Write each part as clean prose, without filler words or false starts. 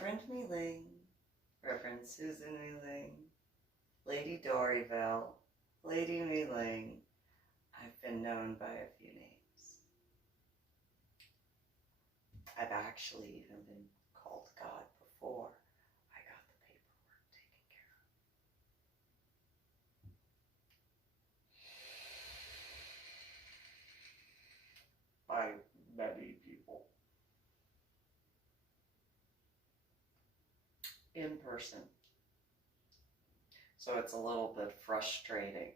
Reverend MeeLing, Reverend Susan MeeLing, Lady Dori, Belle, Lady MeeLing. I've been known by a few names. I've actually even been called God before I got the paperwork taken care of. By many people. In person. So it's a little bit frustrating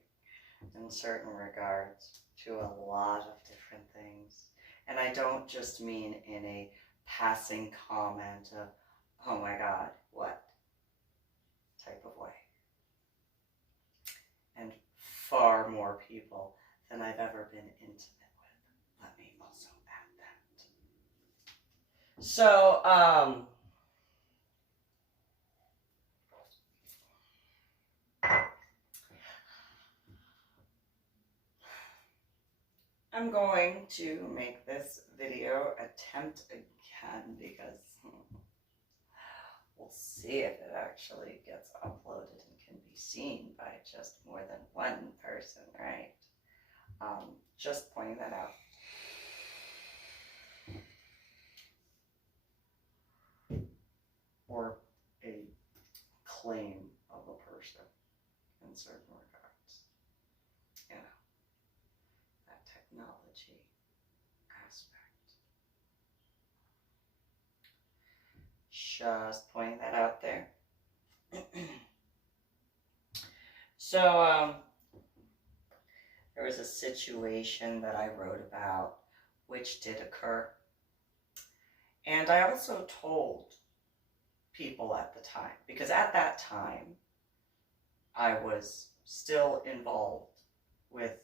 in certain regards to a lot of different things. And I don't just mean in a passing comment of, oh my God, what type of way. And far more people than I've ever been intimate with. Let me also add that. So, I'm going to make this video attempt again because we'll see if it actually gets uploaded and can be seen by just more than one person, right? Just pointing that out. Or a claim of a person in certain regards. You know, that technology aspect. Just pointing that out there. So, there was a situation that I wrote about which did occur. And I also told people at the time, because at that time, I was still involved with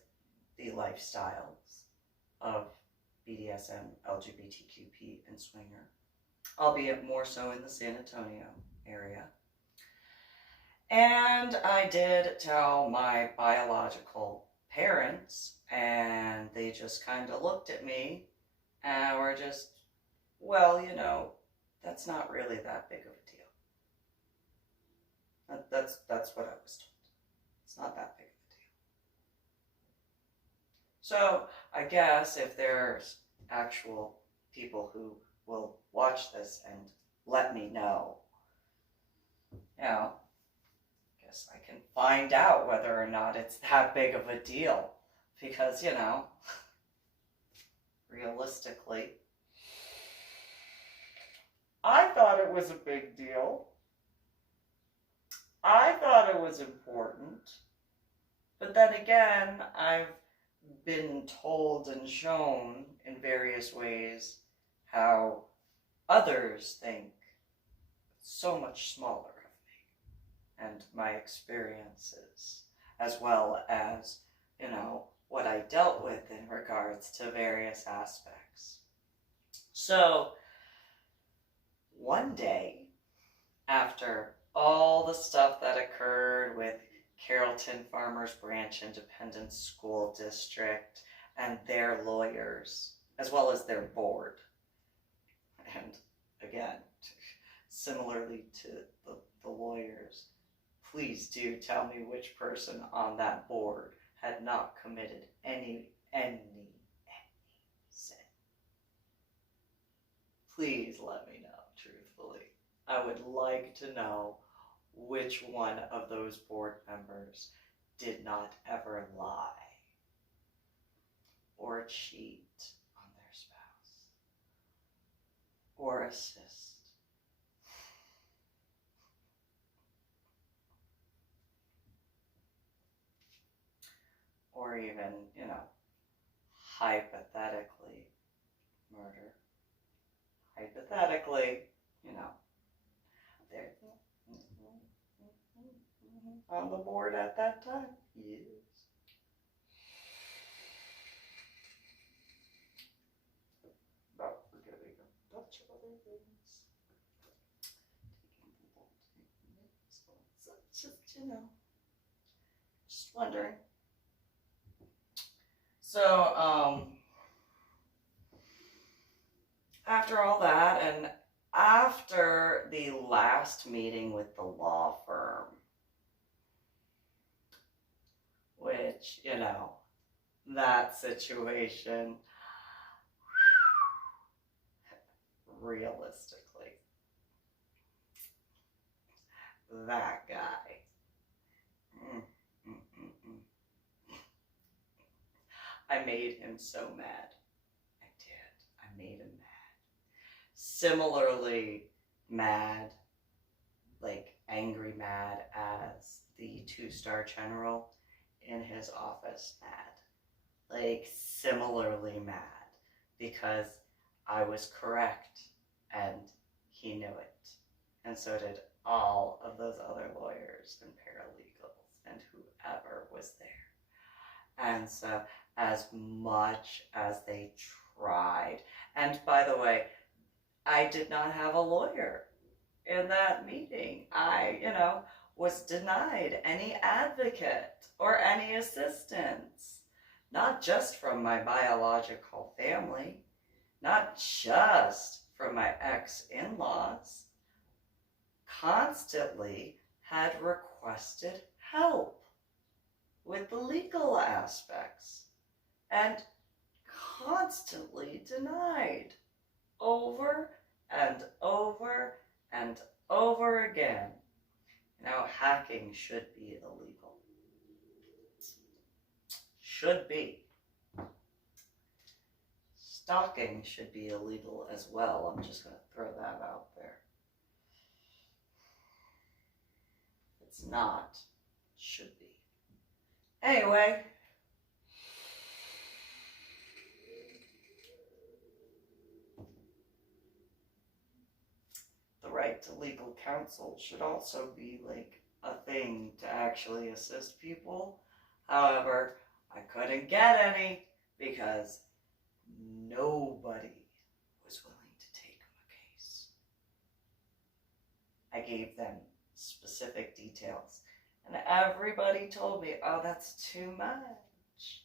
the lifestyles of BDSM, LGBTQP, and swinger, albeit more so in the San Antonio area. And I did tell my biological parents, and they just kind of looked at me and were just, well, you know, that's not really that big of a deal. That's what I was told. It's not that big of a deal. So I guess if there's actual people who will watch this and let me know, you know, I guess I can find out whether or not it's that big of a deal. Because, you know, realistically, I thought it was a big deal. I thought it was important. But then again, I've been told and shown in various ways how others think so much smaller of me and my experiences, as well as, you know, what I dealt with in regards to various aspects. So, one day, after all the stuff that occurred with Carrollton Farmers Branch Independent School District and their lawyers, as well as their board, and again, similarly to the lawyers, please do tell me which person on that board had not committed any sin. Please let me know, truthfully. I would like to know which one of those board members did not ever lie or cheat on their spouse or assist. Or even, you know, hypothetically murder. Hypothetically, you know, they're on the board at that time. Yes. Not forgetting a bunch of other things. So it's just, you know, just wondering. So, after all that, and after the last meeting with the law firm, which, you know, that situation, realistically, that guy, I made him so mad. I did. I made him mad. Similarly mad, like angry mad as the 2-star general in his office mad. Like similarly mad because I was correct and he knew it. And so did all of those other lawyers and paralegals and whoever was there. And so as much as they tried, and by the way, I did not have a lawyer in that meeting. I, was denied any advocate or any assistance, not just from my biological family, not just from my ex-in-laws, constantly had requested help with the legal aspects and constantly denied over and over and over again. Now, hacking should be illegal. Should be. Stalking should be illegal as well. I'm just going to throw that out there. If it's not, it should be. Anyway. The right to legal counsel should also be like a thing to actually assist people. However, I couldn't get any because nobody was willing to take my case. I gave them specific details and everybody told me, oh, that's too much.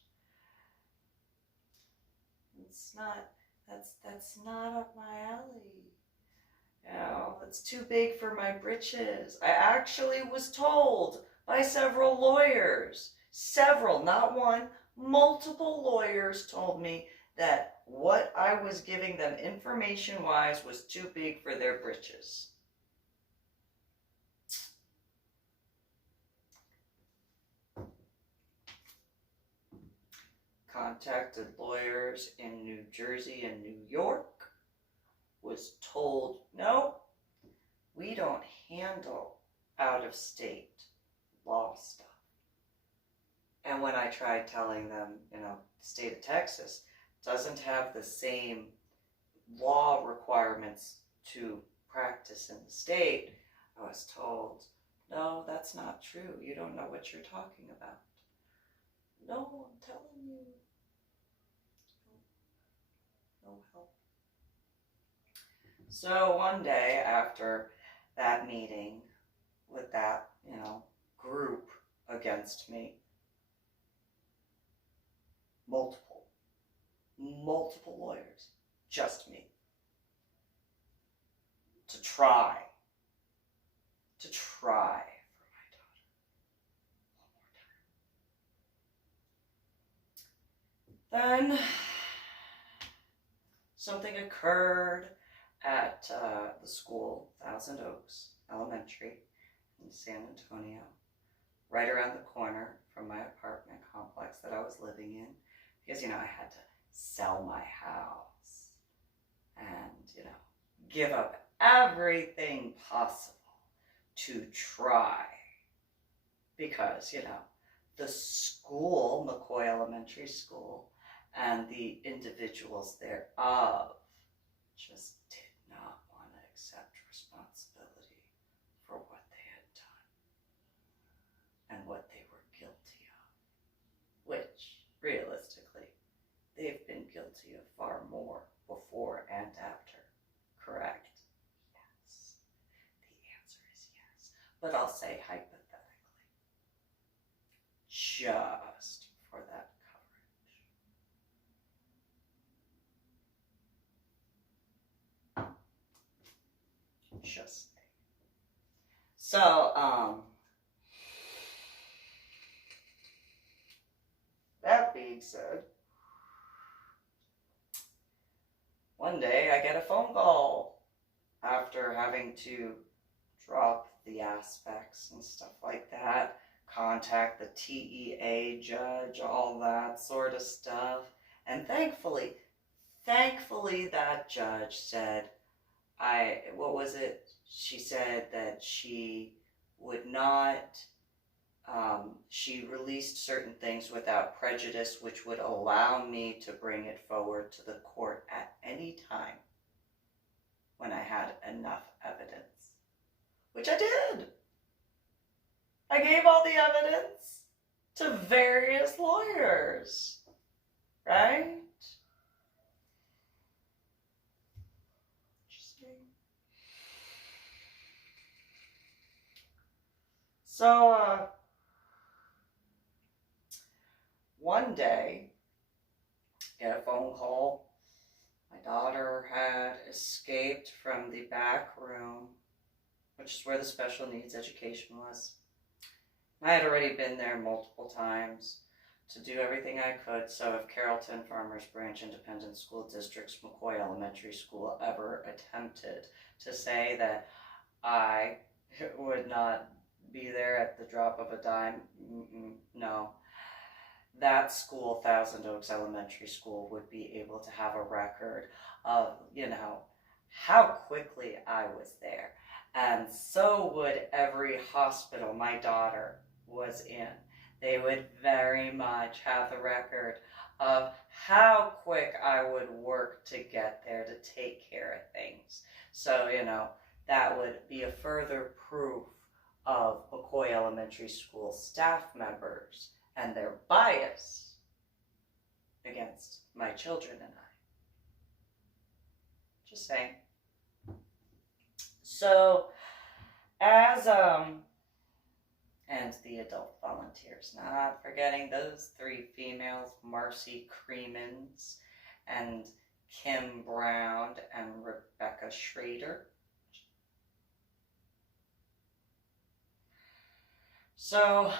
It's not, that's not up my alley. It's too big for my britches. I actually was told by several lawyers, not one, multiple lawyers told me that what I was giving them information-wise was too big for their britches. Contacted lawyers in New Jersey and New York. Was told, no, we don't handle out-of-state law stuff. And when I tried telling them, the state of Texas doesn't have the same law requirements to practice in the state, I was told, no, that's not true. You don't know what you're talking about. No, I'm telling you. No help. So one day after that meeting with that, group against me, multiple lawyers, just me, to try for my daughter one more time. Then something occurred at the school, Thousand Oaks Elementary in San Antonio, right around the corner from my apartment complex that I was living in, because, I had to sell my house and, give up everything possible to try, because, the school, McCoy Elementary School, and the individuals thereof just did not want to accept responsibility for what they had done and what they were guilty of, which, realistically, they've been guilty of far more before and after. Correct? Yes. The answer is yes. But I'll say hypothetically, just for that coverage. just say. So, that being said, one day I get a phone call after having to drop the aspects and stuff like that, contact the TEA judge, all that sort of stuff. And thankfully that judge said, she said that she would not, she released certain things without prejudice, which would allow me to bring it forward to the court at any time when I had enough evidence, which I did. I gave all the evidence to various lawyers, right? So, one day, get a phone call. My daughter had escaped from the back room, which is where the special needs education was. I had already been there multiple times to do everything I could, so if Carrollton, Farmers Branch Independent School District's McCoy Elementary School ever attempted to say that I would not be there at the drop of a dime, no. That school, Thousand Oaks Elementary School, would be able to have a record of, how quickly I was there. And so would every hospital my daughter was in. They would very much have the record of how quick I would work to get there to take care of things. So, that would be a further proof of McCoy Elementary School staff members and their bias against my children and I. Just saying. So, as, and the adult volunteers, not forgetting those 3 females, Marcy Creemans and Kim Brown and Rebecca Schrader. So,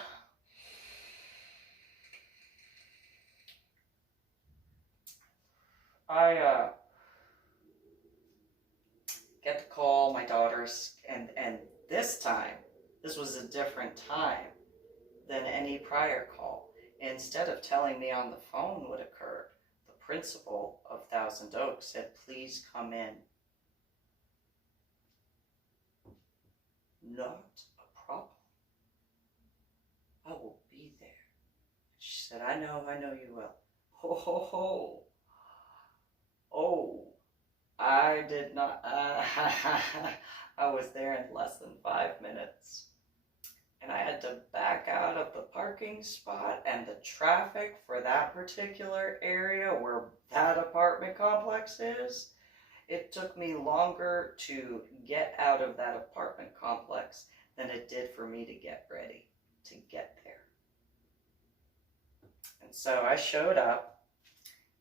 I get the call, my daughter's, and this time, this was a different time than any prior call. Instead of telling me on the phone what occurred, the principal of Thousand Oaks said, "Please come in." Not a problem. I will be there. She said, I know you will. Ho, ho, ho. Oh, I did not, I was there in less than 5 minutes. And I had to back out of the parking spot, and the traffic for that particular area where that apartment complex is, it took me longer to get out of that apartment complex than it did for me to get ready to get there. And so I showed up,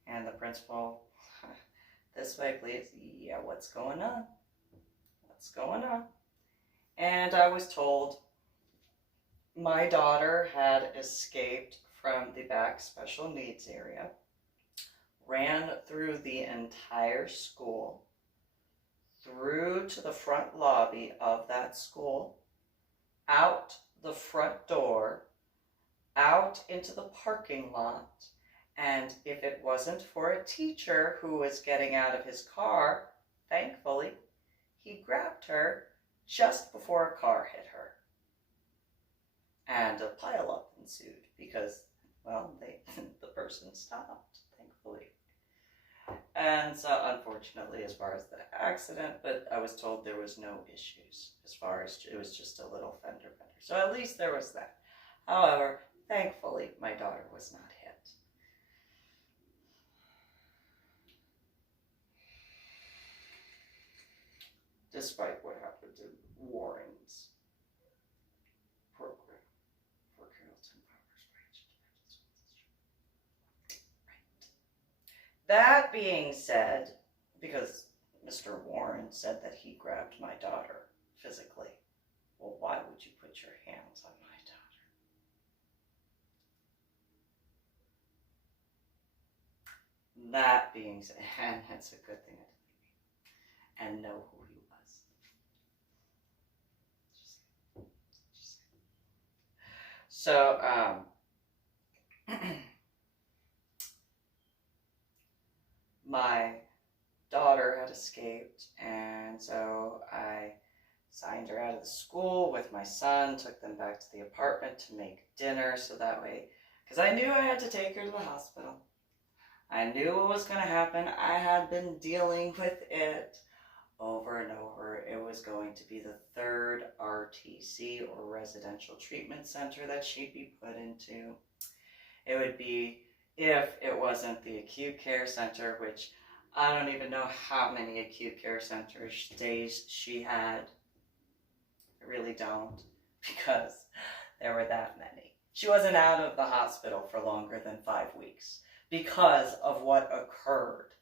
and the principal, "This way, please." "Yeah, what's going on? What's going on?" And I was told my daughter had escaped from the back special needs area, ran through the entire school, through to the front lobby of that school, out the front door, out into the parking lot, and if it wasn't for a teacher who was getting out of his car, thankfully, he grabbed her just before a car hit her. And a pileup ensued because, well, the person stopped, thankfully. And so, unfortunately, as far as the accident, but I was told there was no issues as far as it was just a little fender bender. So at least there was that. However, thankfully, my daughter was not hit. Despite what happened in Warren's program for Carrollton Farmers Branch Independent School District. Right. That being said, because Mr. Warren said that he grabbed my daughter, physically. Well, why would you put your hands on my daughter? That being said, and it's a good thing I didn't and know who he was. So, my daughter had escaped, and so I signed her out of the school with my son, took them back to the apartment to make dinner, so that way, because I knew I had to take her to the hospital. I knew what was going to happen. I had been dealing with it over and over. It was going to be the third RTC, or residential treatment center, that she'd be put into. It would be, if it wasn't the acute care center, which I don't even know how many acute care center stays she had. I really don't, because there were that many. She wasn't out of the hospital for longer than 5 weeks because of what occurred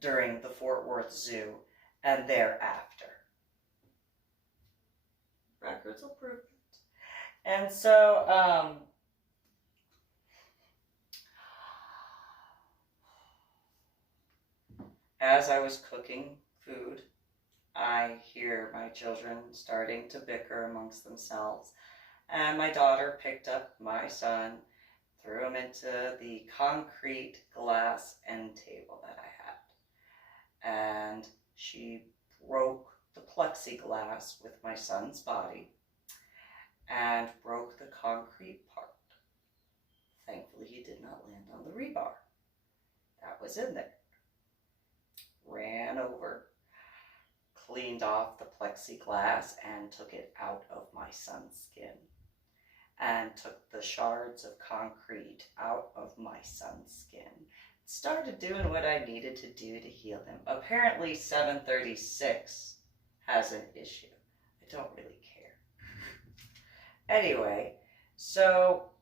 during the Fort Worth Zoo and thereafter. Records will prove it. And so, as I was cooking food, I hear my children starting to bicker amongst themselves, and my daughter picked up my son, threw him into the concrete glass end table that I had, and she broke the plexiglass with my son's body and broke the concrete part. Thankfully, he did not land on the rebar that was in there. Ran over, cleaned off the plexiglass, and took it out of my son's skin, and took the shards of concrete out of my son's skin. Started doing what I needed to do to heal him. Apparently 736 has an issue. I don't really care. Anyway, so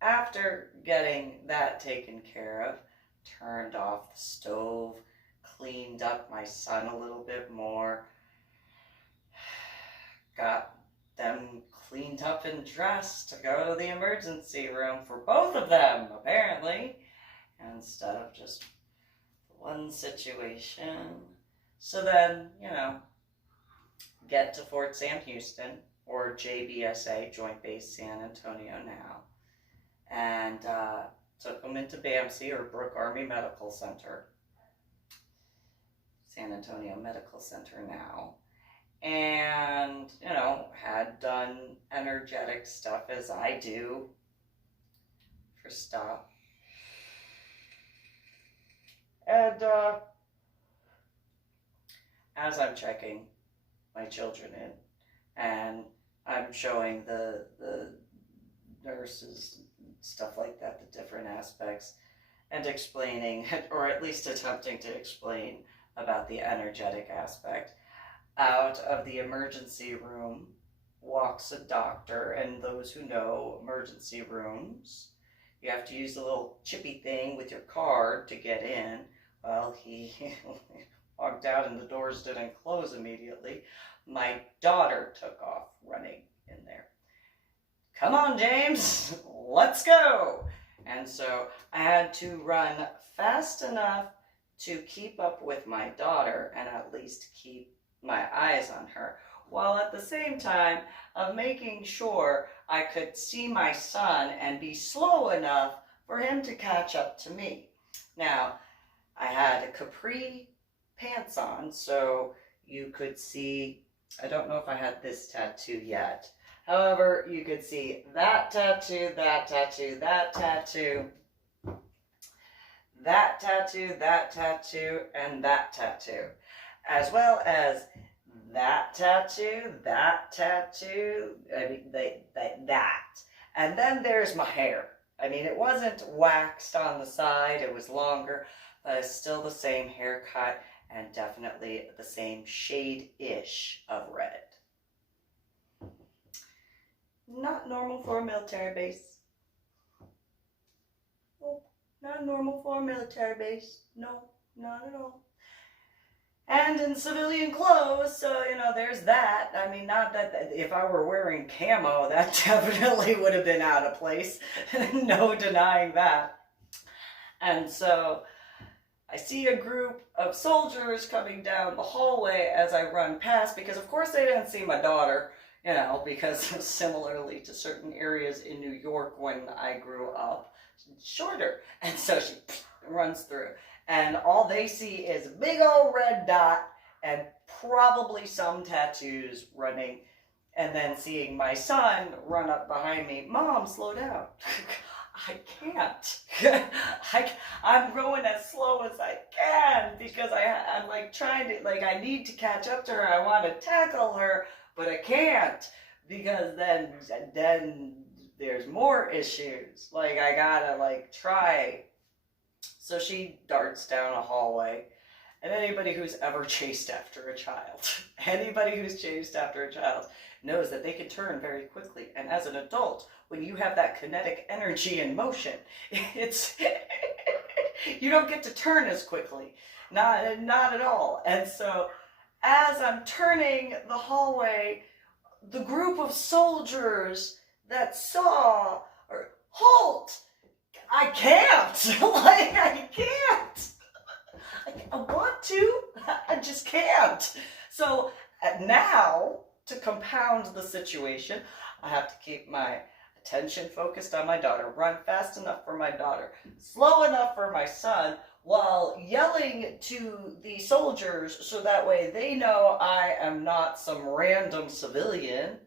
after getting that taken care of, turned off the stove, cleaned up my son a little bit more, got them cleaned up and dressed to go to the emergency room for both of them, apparently, instead of just one situation. So then, get to Fort Sam Houston, or JBSA, Joint Base San Antonio now, and took them into BAMC, or Brooke Army Medical Center, San Antonio Medical Center now, and, had done energetic stuff as I do for stuff. And as I'm checking my children in, and I'm showing the nurses, stuff like that, the different aspects, and explaining, or at least attempting to explain, about the energetic aspect. Out of the emergency room walks a doctor, and those who know emergency rooms, you have to use a little chippy thing with your card to get in. Well, he walked out and the doors didn't close immediately. My daughter took off running in there. Come on, James, let's go. And so I had to run fast enough to keep up with my daughter and at least keep my eyes on her, while at the same time of making sure I could see my son and be slow enough for him to catch up to me. Now, I had capri pants on, so you could see, I don't know if I had this tattoo yet. However, you could see that tattoo, that tattoo, that tattoo, that tattoo, that tattoo, and that tattoo, as well as that tattoo, that tattoo, that. And then there's my hair. I mean, it wasn't waxed on the side, it was longer, but it's still the same haircut and definitely the same shade-ish of red. Not normal for a military base. Oh, not normal for a military base. No, not at all. and in civilian clothes, so, you know, there's that. I mean, not that if I were wearing camo, that definitely would have been out of place. No denying that. And so I see a group of soldiers coming down the hallway as I run past, because of course they didn't see my daughter, you know, because similarly to certain areas in New York when I grew up, shorter. And so she runs through. And all they see is a big old red dot and probably some tattoos running. And then seeing my son run up behind me, Mom, slow down. I can't. I'm going as slow as I can because I'm like trying to, like, I need to catch up to her. I want to tackle her, but I can't because then there's more issues. Like, I gotta, like, try. So she darts down a hallway, and anybody who's ever chased after a child, knows that they can turn very quickly. And as an adult, when you have that kinetic energy in motion, it's you don't get to turn as quickly, not at all. And so as I'm turning the hallway, the group of soldiers that saw, or halt, I can't. Like, I can't. I want to, I just can't. So now, to compound the situation, I have to keep my attention focused on my daughter, run fast enough for my daughter, slow enough for my son, while yelling to the soldiers so that way they know I am not some random civilian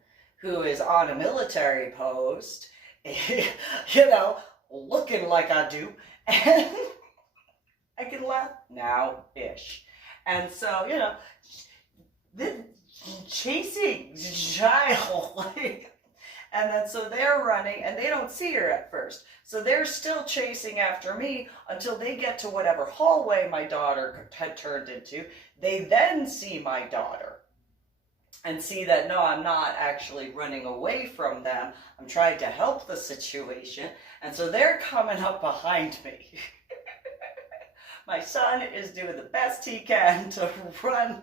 who is on a military post, you know, looking like I do, and I can laugh now-ish. And so, you know, the chasing child, like, and then so they're running and they don't see her at first. So they're still chasing after me until they get to whatever hallway my daughter had turned into. They then see my daughter and see that, no, I'm not actually running away from them. I'm trying to help the situation. And so they're coming up behind me. My son is doing the best he can to run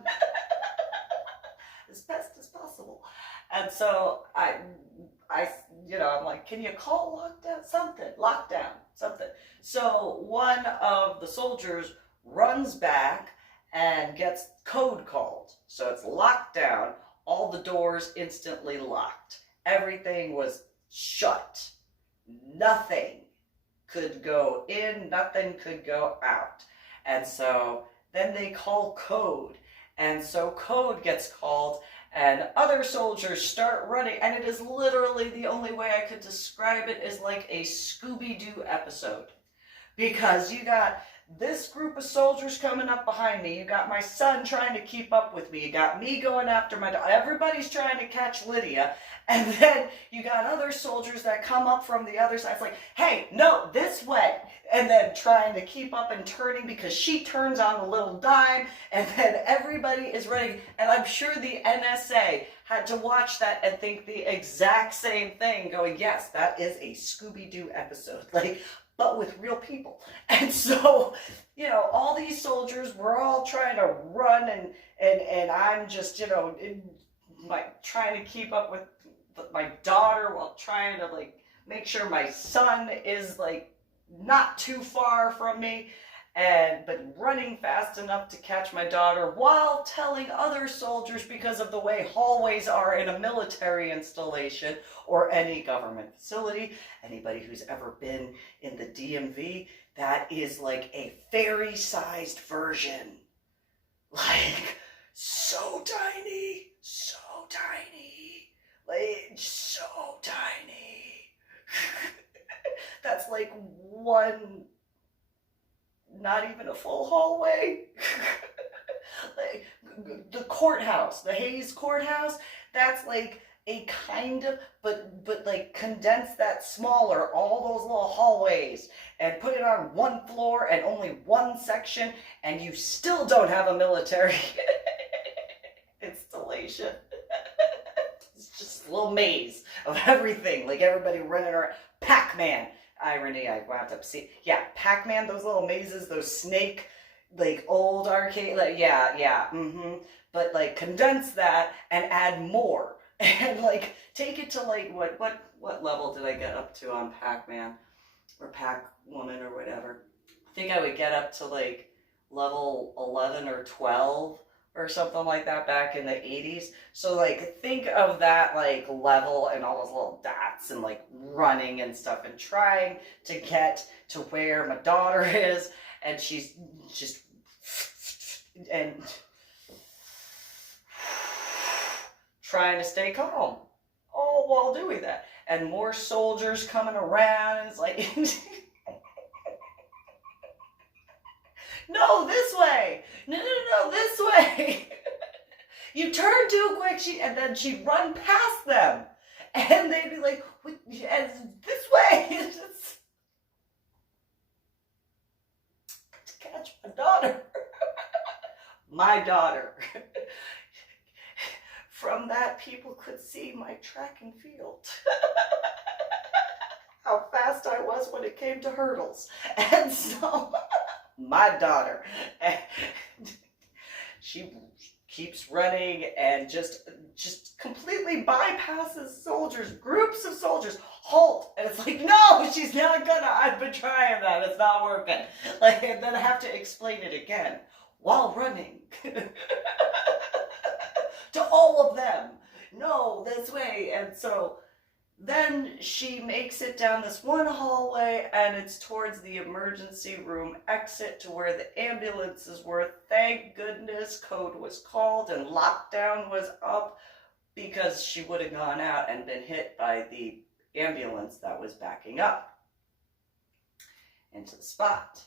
as best as possible. And so I, you know, I'm like, can you call lockdown, something. So one of the soldiers runs back and gets code called. So it's lockdown. All the doors instantly locked. Everything was shut. Nothing could go in, nothing could go out. And so then they call code. And so code gets called and other soldiers start running. And it is literally, the only way I could describe it is like a Scooby-Doo episode. Because you got this group of soldiers coming up behind me. You got my son trying to keep up with me. You got me going after my daughter. Everybody's trying to catch Lydia. And then you got other soldiers that come up from the other side. It's like, hey, no, this way. And then trying to keep up and turning because she turns on the little dime. And then everybody is running. And I'm sure the NSA had to watch that and think the exact same thing, going, yes, that is a Scooby-Doo episode. Like, but with real people. And so, you know, all these soldiers, we're all trying to run, and I'm just, you know, like trying to keep up with my daughter while trying to, like, make sure my son is, like, not too far from me, but running fast enough to catch my daughter while telling other soldiers, because of the way hallways are in a military installation or any government facility, anybody who's ever been in the DMV, that is like a fairy-sized version. Like, so tiny, like, so tiny. That's like one, not even a full hallway. Like, the courthouse, the Hayes courthouse, that's like a kind of, but like condense that smaller, all those little hallways, and put it on one floor and only one section, and you still don't have a military installation. It's just a little maze of everything, like everybody running around. Pac-Man. Irony, I wound up seeing. Yeah, Pac-Man, those little mazes, those snake, like old arcade, like yeah, but like condense that and add more, and like take it to like what level did I get up to on Pac-Man or Pac-Woman or whatever? I think I would get up to like level 11 or 12 or something like that back in the 80s. So like think of that like level and all those little dots and like running and stuff and trying to get to where my daughter is, and she's just and trying to stay calm all while doing that, and more soldiers coming around, and it's like no, this way, no, this way. You turn too quick, and then she'd run past them, and they'd be like, this way. Just catch my daughter. My daughter. From that, people could see my track and field. How fast I was when it came to hurdles. And so, my daughter, she keeps running and just completely bypasses soldiers, groups of soldiers. Halt! And it's like, no, she's not gonna. I've been trying that. It's not working. Like, and then I have to explain it again while running to all of them. No, this way. And so then she makes it down this one hallway, and it's towards the emergency room exit to where the ambulances were. Thank goodness code was called and lockdown was up, because she would have gone out and been hit by the ambulance that was backing up into the spot.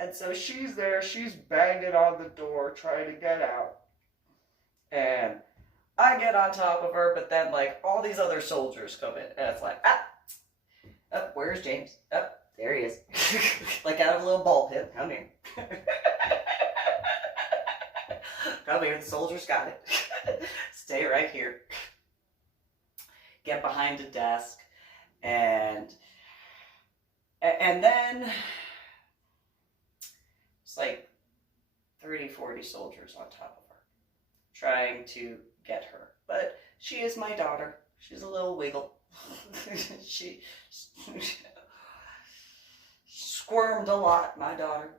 And so she's there, she's banging on the door trying to get out. And I get on top of her, but then like all these other soldiers come in, and it's like, where's James? There he is. Like out of a little ball pit. Come here. Come here, the soldiers got it. Stay right here. Get behind a desk, and then it's like 30, 40 soldiers on top of her, trying to get her. But she is my daughter. She's a little wiggle. She squirmed a lot, my daughter.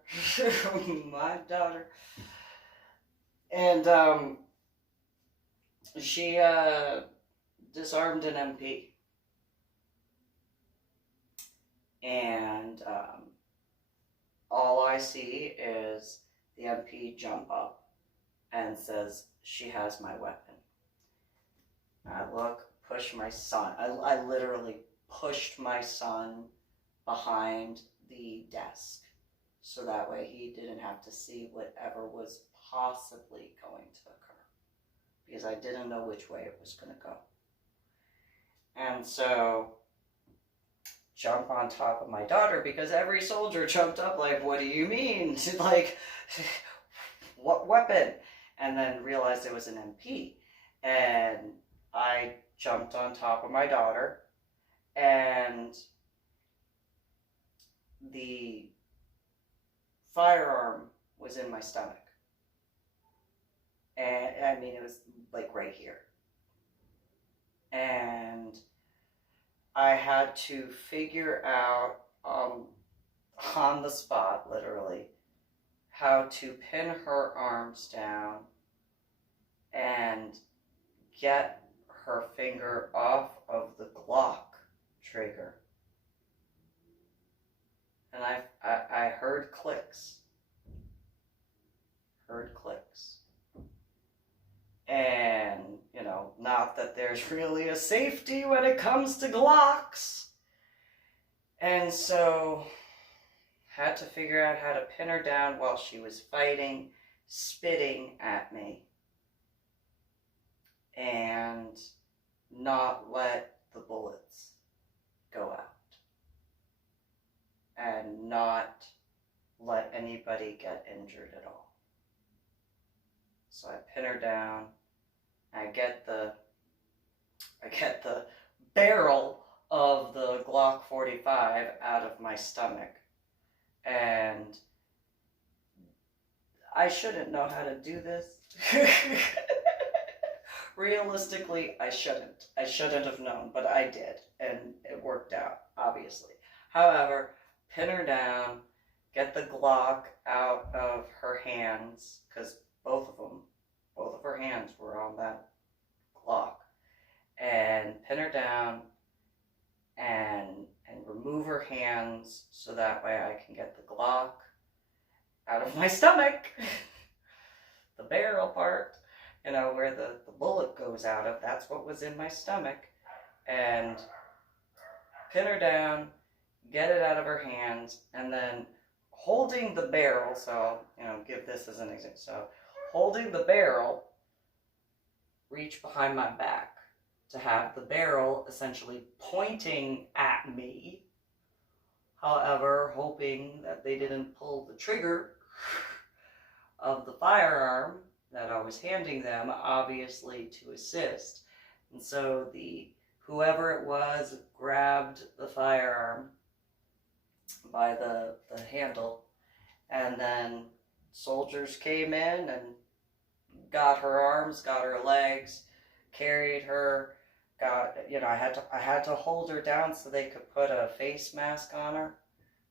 My daughter. And she disarmed an MP. And all I see is the MP jump up and says, "She has my weapon." I look, push my son. I literally pushed my son behind the desk, so that way he didn't have to see whatever was possibly going to occur, because I didn't know which way it was going to go. And so, jump on top of my daughter, because every soldier jumped up like, "What do you mean?" Like, what weapon? And then realized it was an MP. And I jumped on top of my daughter, and the firearm was in my stomach. And I mean, it was like right here. And I had to figure out on the spot, literally, how to pin her arms down and get her finger off of the Glock trigger. And I heard clicks. And, you know, not that there's really a safety when it comes to Glocks. And so, had to figure out how to pin her down while she was fighting, spitting at me, and not let the bullets go out, and not let anybody get injured at all. So I pin her down. I get the barrel of the Glock 45 out of my stomach, And I shouldn't know how to do this. Realistically, I shouldn't. I shouldn't have known, but I did, and it worked out, obviously. However, pin her down, get the Glock out of her hands, because both of her hands were on that Glock, and pin her down and remove her hands so that way I can get the Glock out of my stomach, the barrel part, you know, where the bullet goes out of, that's what was in my stomach, and pin her down, get it out of her hands, and then holding the barrel, so, you know, give this as an example, so holding the barrel, reach behind my back to have the barrel essentially pointing at me, however, hoping that they didn't pull the trigger of the firearm that I was handing them, obviously to assist. And so whoever it was grabbed the firearm by the handle, and then soldiers came in and got her arms, got her legs, carried her, I had to hold her down so they could put a face mask on her,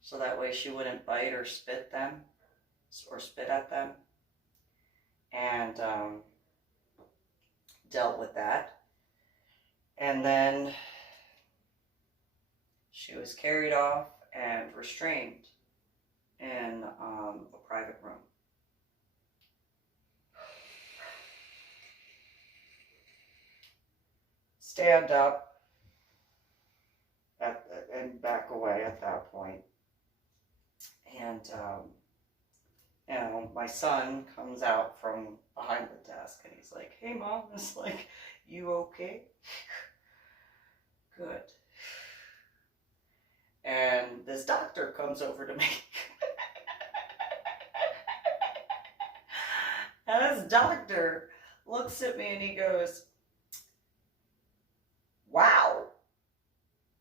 so that way she wouldn't bite or spit at them, and dealt with that. And then she was carried off and restrained in a private room. Stand up and back away at that point. And, you know, my son comes out from behind the desk and he's like, "Hey, Mom." It's like, "You okay?" Good. And this doctor comes over to me. And this doctor looks at me and he goes, "Wow.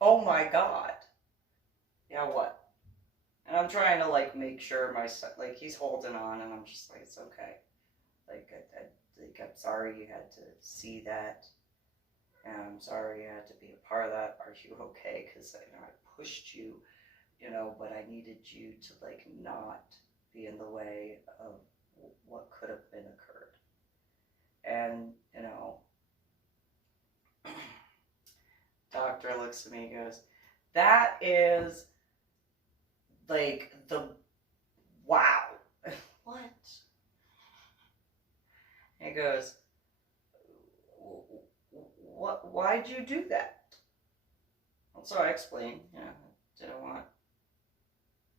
Oh my God." Yeah, what? And I'm trying to, like, make sure my son, like, he's holding on, and I'm just like, it's okay. Like, I'm sorry you had to see that. And I'm sorry you had to be a part of that. Are you okay? Because, you know, I pushed you, you know, but I needed you to, like, not be in the way of what could have been occurred. And, you know, doctor looks at me and goes, "That is, like, wow." What? And he goes, "Why'd you do that?" And so I explained, you know, I didn't want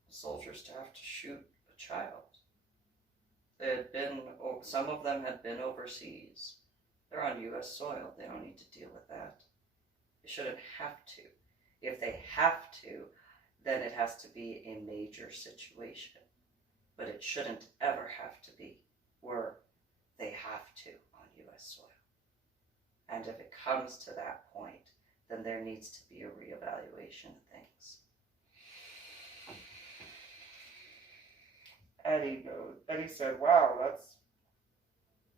the soldiers to have to shoot a child. Some of them had been overseas. They're on U.S. soil. They don't need to deal with that. They shouldn't have to. If they have to, then it has to be a major situation. But it shouldn't ever have to be where they have to on U.S. soil. And if it comes to that point, then there needs to be a reevaluation of things. And he said, "Wow,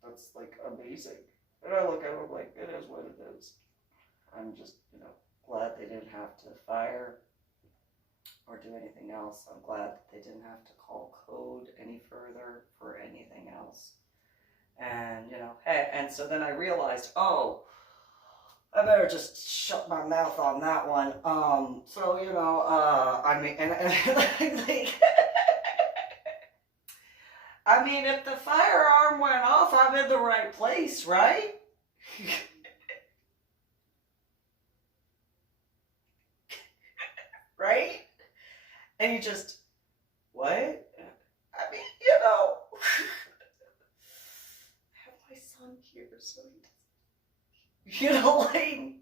that's like amazing." And I look at him like, it is what it is. I'm just, you know, glad they didn't have to fire or do anything else. I'm glad that they didn't have to call code any further for anything else. And, you know, hey, and so then I realized, oh, I better just shut my mouth on that one. So, you know, I mean, like, I mean, if the firearm went off, I'm in the right place, right? Right? And you just, what? I mean, you know, I have my son here, so he doesn't, you know, like,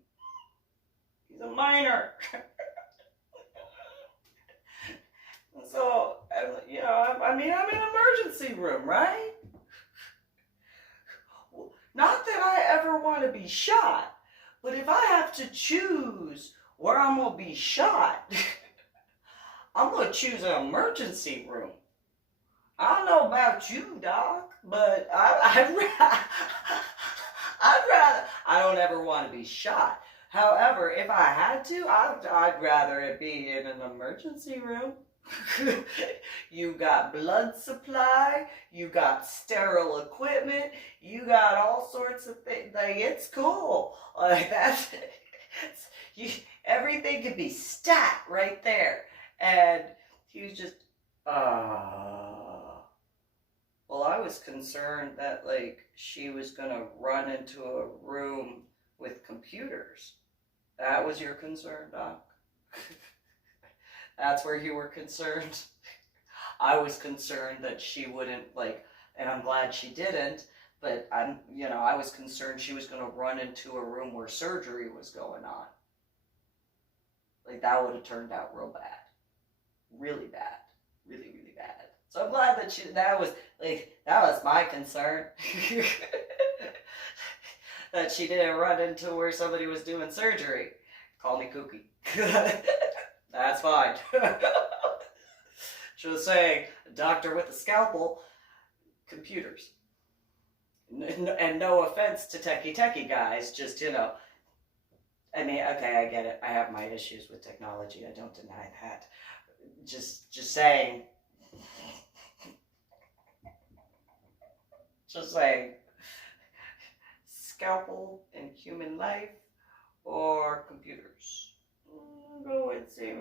he's a minor. So, you know, I mean, I'm in an emergency room, right? Not that I ever want to be shot, but if I have to choose where I'm going to be shot, I'm gonna choose an emergency room. I don't know about you, Doc, but I'd rather, I don't ever want to be shot. However, if I had to, I'd rather it be in an emergency room. You got blood supply, you got sterile equipment, you got all sorts of things. Like, it's cool. Like, everything could be stat right there. And he was just, well, I was concerned that, like, she was gonna run into a room with computers. That was your concern, Doc? That's where you were concerned? I was concerned that she wouldn't, like, and I'm glad she didn't, but I was concerned she was gonna run into a room where surgery was going on. Like, that would have turned out real bad. Really bad. Really, really bad. So I'm glad that that was my concern. That she didn't run into where somebody was doing surgery. Call me kooky. That's fine. Just saying, a doctor with a scalpel, computers. And no offense to techie guys, just, I mean, okay, I get it. I have my issues with technology. I don't deny that. Just saying. Just saying. Scalpel in human life or computers? Go and say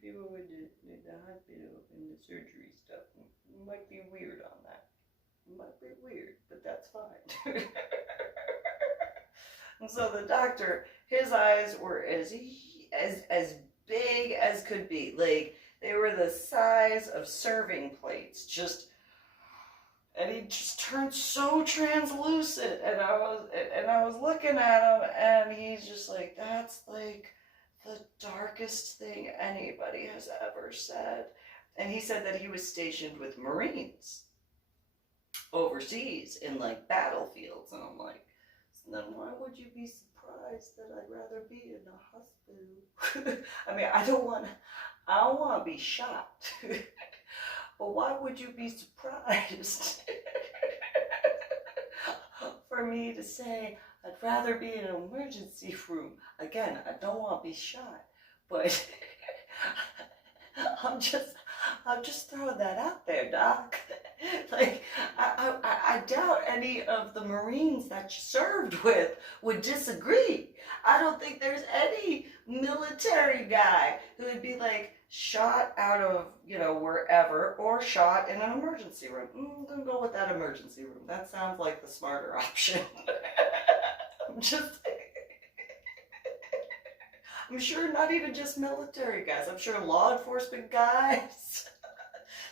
people with the hospital and the surgery stuff might be weird on that. Might be weird, but that's fine. And so the doctor, his eyes were as big as could be. Like, they were the size of serving plates. And he just turned so translucent. And I was looking at him, and he's just like, that's like the darkest thing anybody has ever said. And he said that he was stationed with Marines overseas in, like, battlefields. And I'm like, then why would you be surprised that I'd rather be in a hospital? I mean, I don't want to be shot. But why would you be surprised for me to say I'd rather be in an emergency room? Again, I don't want to be shot, but I'm just throwing that out there, Doc. Like, I doubt any of the Marines that you served with would disagree. I don't think there's any military guy who would be like shot out of, wherever, or shot in an emergency room. I'm gonna go with that emergency room. That sounds like the smarter option. I'm sure not even just military guys. I'm sure law enforcement guys,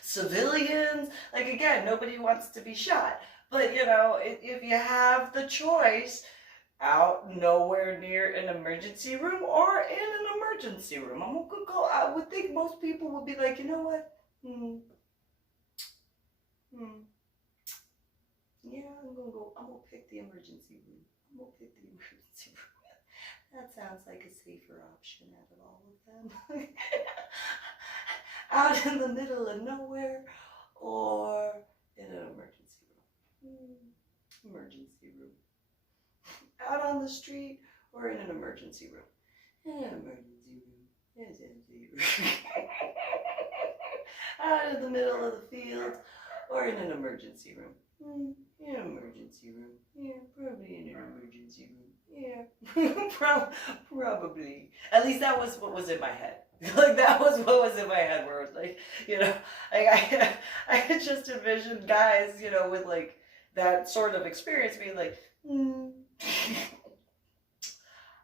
civilians. Like, again, nobody wants to be shot. But, if you have the choice, out nowhere near an emergency room or in an emergency room, I would think most people would be like, you know what? Yeah, I'm gonna pick the emergency room. That sounds like a safer option out of all of them. Out in the middle of nowhere or in an emergency room. Emergency room. Out on the street or in an emergency room. In an emergency room. Out in the middle of the field or in an emergency room. In an emergency room. Yeah, probably in an emergency room. Yeah, probably. At least that was what was in my head. Like, that was what was in my head, where it was like, I could just envision guys, with like that sort of experience being like,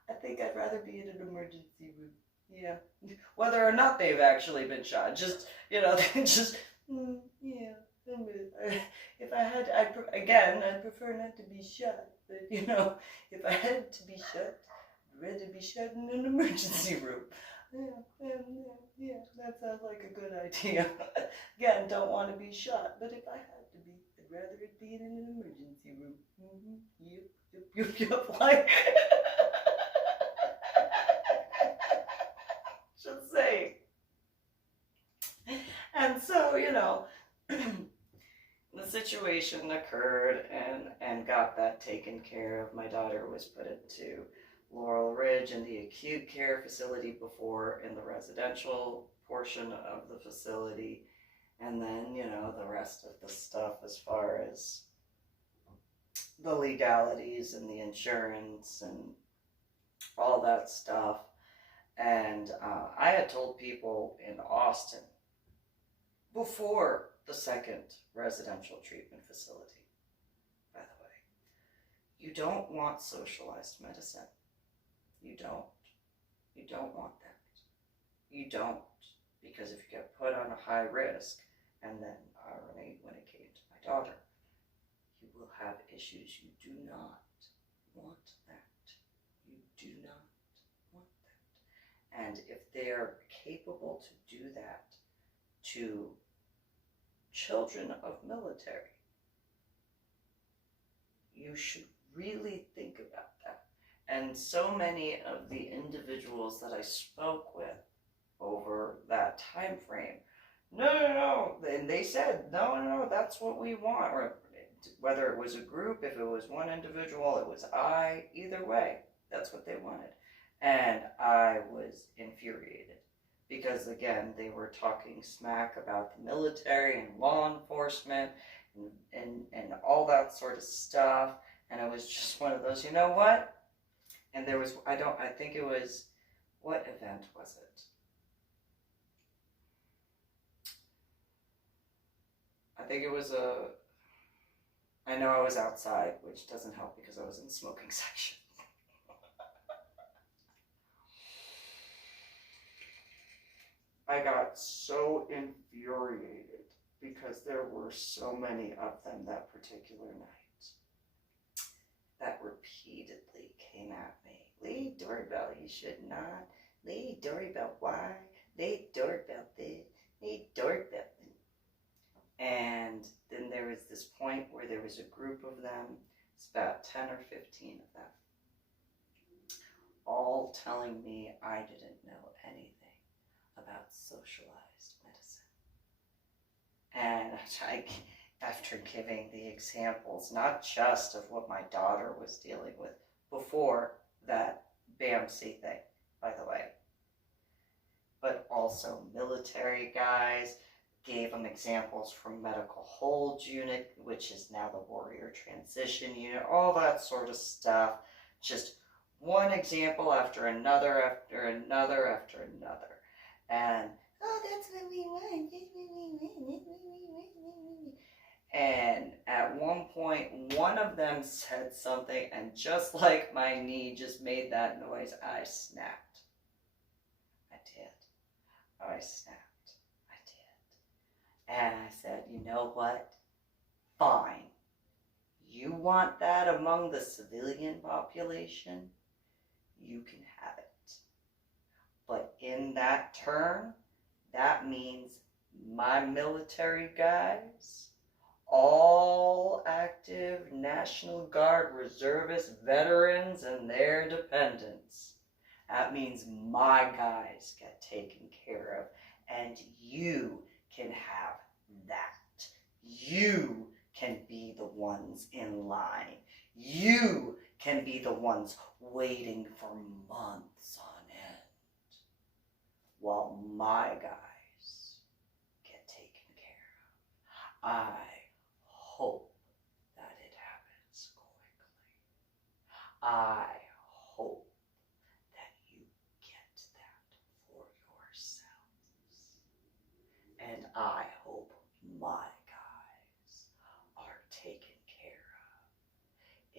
I think I'd rather be in an emergency room. Yeah. Whether or not they've actually been shot. Just, just, yeah. If I had, I'd prefer not to be shot. But, if I had to be shot, I'd rather be shot in an emergency room. Yeah, that sounds like a good idea. Again, don't want to be shot, but if I had to be, I'd rather it be in an emergency room. Yep. Like, just saying. So, you know, the situation occurred and got that taken care of. My daughter was put into Laurel Ridge in the acute care facility before in the residential portion of the facility. And then, you know, the rest of the stuff as far as the legalities and the insurance and all that stuff. And I had told people in Austin before the second residential treatment facility, by the way, you don't want socialized medicine. You don't. You don't want that. You don't. Because if you get put on a high risk, and then when it came to my daughter, you will have issues. You do not want that. You do not want that. And if they're capable to do that to children of military, you should really think about that. And so many of the individuals that I spoke with over that time frame, no, and they said, no, that's what we want. Or whether it was a group, if it was one individual, it was I, either way, that's what they wanted. And I was infuriated because, again, they were talking smack about the military and law enforcement and all that sort of stuff. And it was just one of those, you know what? And there was, I think it was, what event was it? I think it was I know I was outside, which doesn't help because I was in the smoking section. I got so infuriated because there were so many of them that particular night that repeatedly came at me. Leave doorbell, you should not. Leave doorbell, why? Leave doorbell this. Leave doorbell. And then there was this point where there was a group of them, it's about 10 or 15 of them, all telling me I didn't know anything about socialized medicine. And after giving the examples, not just of what my daughter was dealing with before that BAMC thing, by the way, but also military guys, gave them examples from medical hold unit, which is now the warrior transition unit, all that sort of stuff. Just one example after another, after another, after another. And, oh, that's what we want. And at one point, one of them said something, and just like my knee just made that noise, I snapped. I did. I snapped. And I said, you know what? Fine. You want that among the civilian population? You can have it. But in that turn, that means my military guys, all active National Guard reservists, veterans, and their dependents. That means my guys get taken care of, and you can have that. You can be the ones in line. You can be the ones waiting for months on end while my guys get taken care of. I hope that it happens quickly. I hope that you get that for yourselves. And I hope my guys are taken care of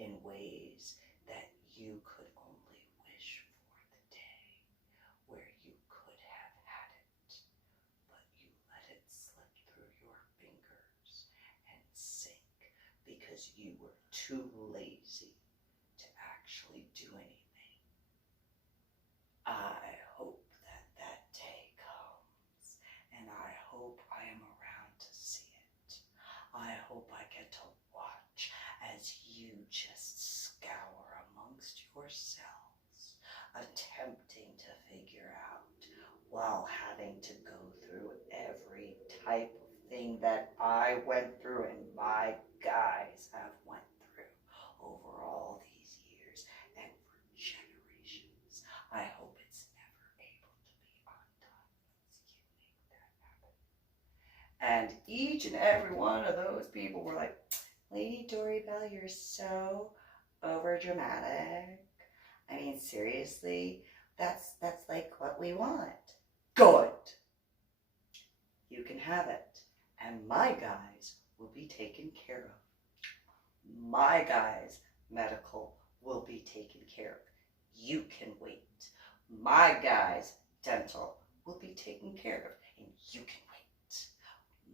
in ways that you could only wish for the day where you could have had it, but you let it slip through your fingers and sink because you were too lazy to actually do anything. I hope that that day comes, and I hope I am around to see it. I hope I get to watch as you just scour amongst yourselves, attempting to figure out while having to go through every type of everything that I went through and my guys have went through over all these years and for generations. I hope it's never able to be undone. You make that happen. And each and every one of those people were like, Lady Dori Belle, you're so over dramatic. I mean, seriously, that's like what we want. Good. You can have it. And my guys will be taken care of. My guys' medical will be taken care of. You can wait. My guys' dental will be taken care of, and you can wait.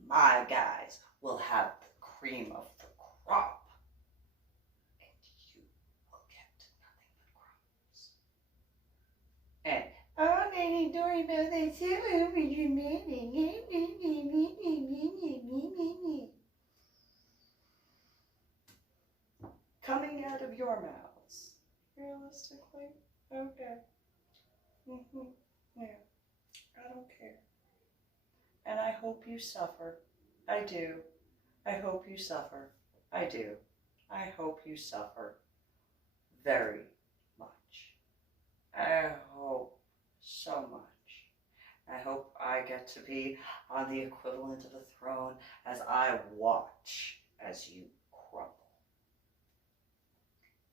My guys will have the cream of the crop, and you will get nothing but crumbs. And oh, Lady Dori Belle, that's so overdramatic. Coming out of your mouths, realistically, okay. Yeah, I don't care. And I hope you suffer. I do. I hope you suffer. I do. I hope you suffer very much. I hope so much. I hope I get to be on the equivalent of a throne as I watch as you crumble.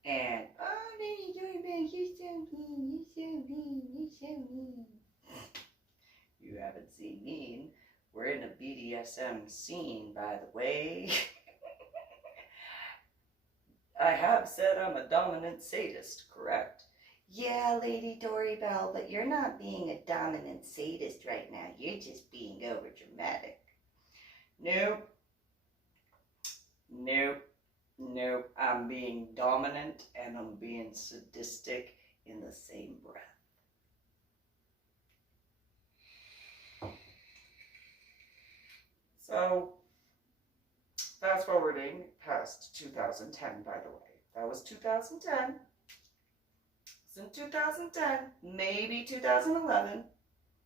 And, oh, Lady Dori Belle, you're so mean, you're so mean, you're so mean. You haven't seen mean. We're in a BDSM scene, by the way. I have said I'm a dominant sadist, correct? Yeah, Lady Dori Belle, but you're not being a dominant sadist right now. You're just being overdramatic. Nope. Nope. Nope. I'm being dominant and I'm being sadistic in the same breath. So, fast forwarding past 2010, by the way. That was 2010. It's in 2010, maybe 2011,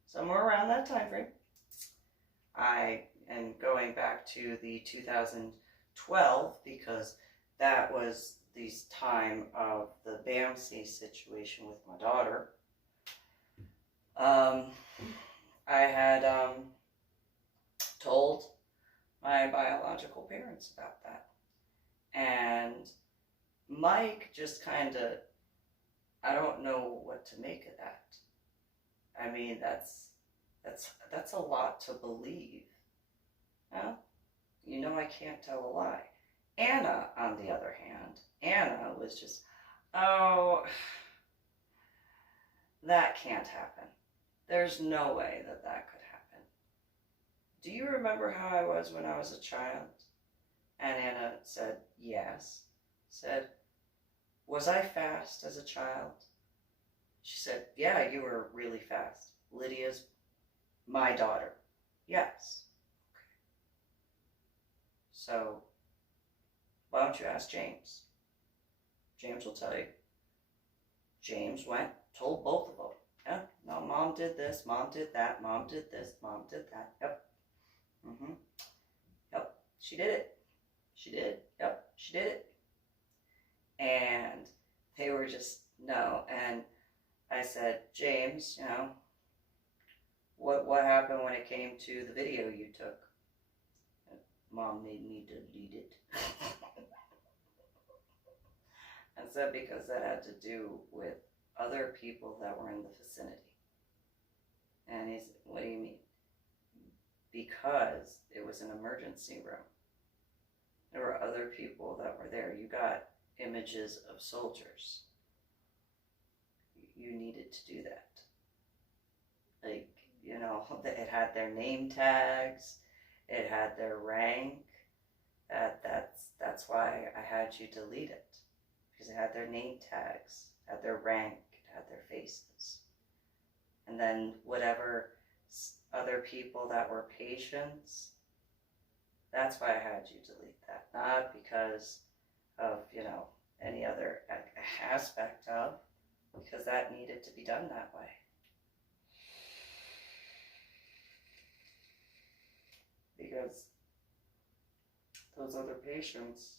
somewhere around that time frame. I am going back to the 2012 because that was the time of the BAMC situation with my daughter. I had told my biological parents about that. And Mike just kind of, I don't know what to make of that. I mean, that's a lot to believe. Huh? You know I can't tell a lie. Anna, on the other hand, Anna was just, oh, that can't happen. There's no way that that could happen. Do you remember how I was when I was a child? And Anna said, yes. Said, was I fast as a child? She said, yeah, you were really fast. Lydia's my daughter. Yes. Okay. So, why don't you ask James? James will tell you. James went, told both of them. Yeah, no, mom did this, mom did that, mom did this, mom did that. Yep. Mm-hmm. Yep, she did it. She did. Yep, she did it. And they were just, no. And I said, James, you know, what happened when it came to the video you took? Mom made me delete it. I said, because that had to do with other people that were in the vicinity. And he said, what do you mean? Because it was an emergency room. There were other people that were there. You got images of soldiers. You needed to do that. Like, you know, it had their name tags. It had their rank. That's why I had you delete it. Because it had their name tags, had their rank, it had their faces. And then whatever other people that were patients, that's why I had you delete that. Not because of, you know, any other aspect of, because that needed to be done that way. Because those other patients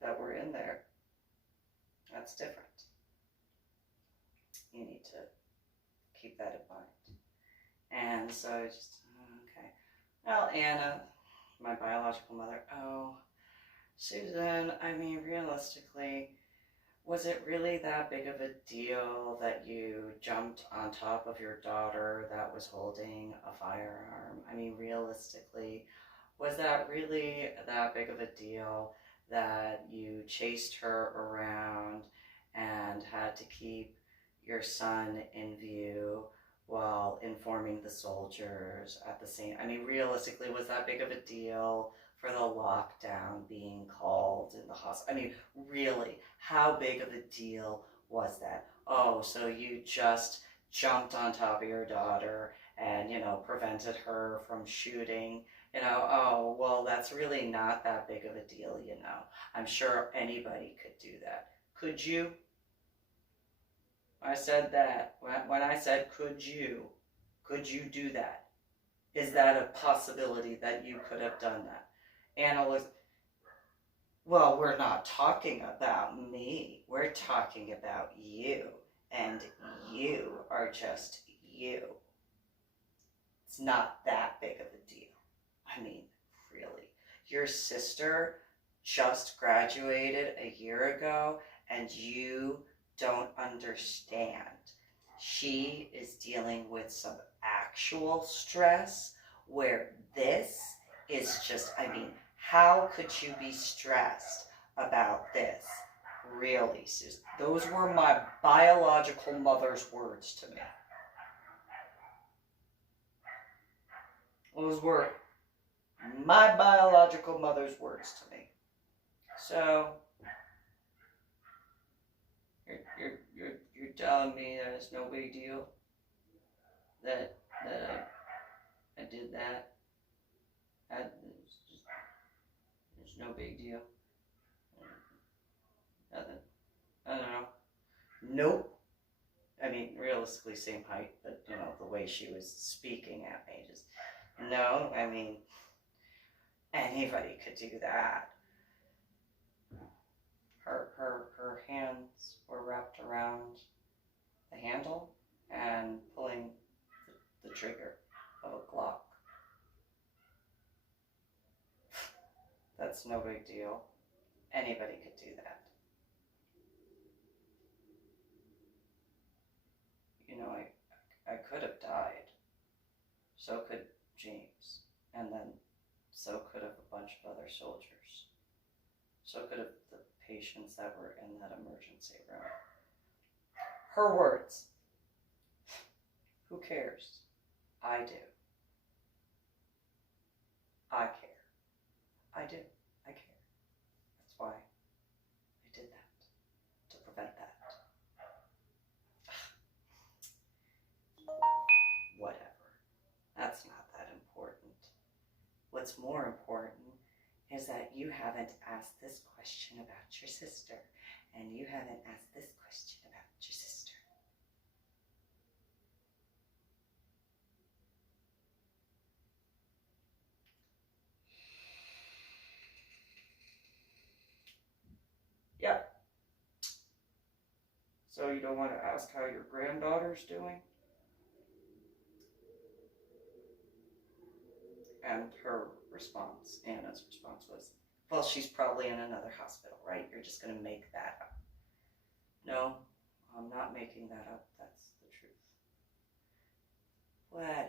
that were in there, that's different. You need to keep that in mind. And so just, okay. Well, Anna, my biological mother, oh, Susan, I mean, realistically, was it really that big of a deal that you jumped on top of your daughter that was holding a firearm? I mean, realistically, was that really that big of a deal that you chased her around and had to keep your son in view while informing the soldiers at the same? I mean, realistically, was that big of a deal for the lockdown being called in the hospital? I mean, really, how big of a deal was that? Oh, so you just jumped on top of your daughter and, you know, prevented her from shooting, you know? Oh, well, that's really not that big of a deal, you know. I'm sure anybody could do that. Could you? I said that. When I said, could you do that? Is that a possibility that you could have done that? Anna was, well, we're not talking about me. We're talking about you. And you are just you. It's not that big of a deal. I mean, really. Your sister just graduated a year ago and you don't understand. She is dealing with some actual stress where this is just, I mean, how could you be stressed about this? Really, Susan? Those were my biological mother's words to me. Those were my biological mother's words to me. So, you're telling me that it's no big deal that I did that? It's no big deal. Nothing. I don't know. Nope. I mean, realistically, same height, but, you know, the way she was speaking at me, just, no, I mean, anybody could do that. Her hands were wrapped around the handle and pulling the trigger of a Glock. That's no big deal. Anybody could do that. You know, I could have died. So could James. And then so could have a bunch of other soldiers. So could have the patients that were in that emergency room. Her words. Who cares? I do. I care. I do. I care. That's why I did that. To prevent that. Whatever. That's not that important. What's more important is that you haven't asked this question about your sister, and you haven't asked this question about your sister. Yep. So you don't want to ask how your granddaughter's doing? And her response, Anna's response was, well, she's probably in another hospital, right? You're just going to make that up. No, I'm not making that up. That's the truth. Whatever.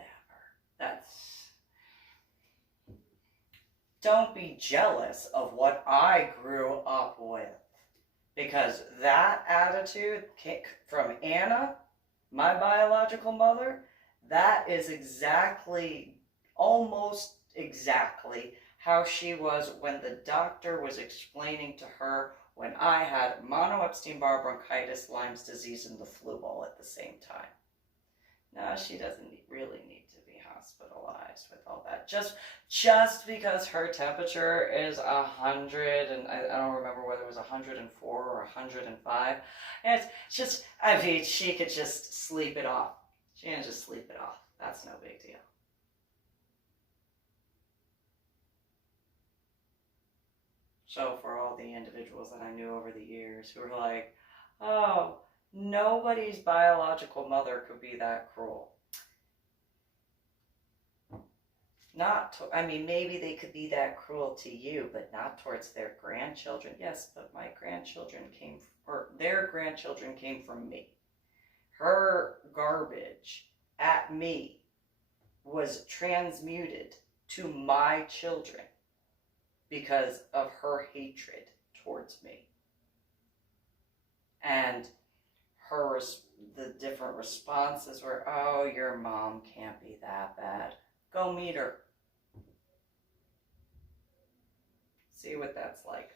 Don't be jealous of what I grew up with. Because that attitude came from Anna, my biological mother, that is exactly, almost exactly how she was when the doctor was explaining to her when I had mono Epstein-Barr bronchitis, Lyme's disease, and the flu all at the same time. No, she doesn't really need to be hospitalized with all that. Just because her temperature is 100, and I don't remember whether it was 104 or 105. And it's just, I mean, she could just sleep it off. She can just sleep it off. That's no big deal. So for all the individuals that I knew over the years who were like, oh, nobody's biological mother could be that cruel. I mean, maybe they could be that cruel to you, but not towards their grandchildren. Yes, but my grandchildren their grandchildren came from me. Her garbage at me was transmuted to my children because of her hatred towards me. And the different responses were, oh, your mom can't be that bad. Go meet her. See what that's like.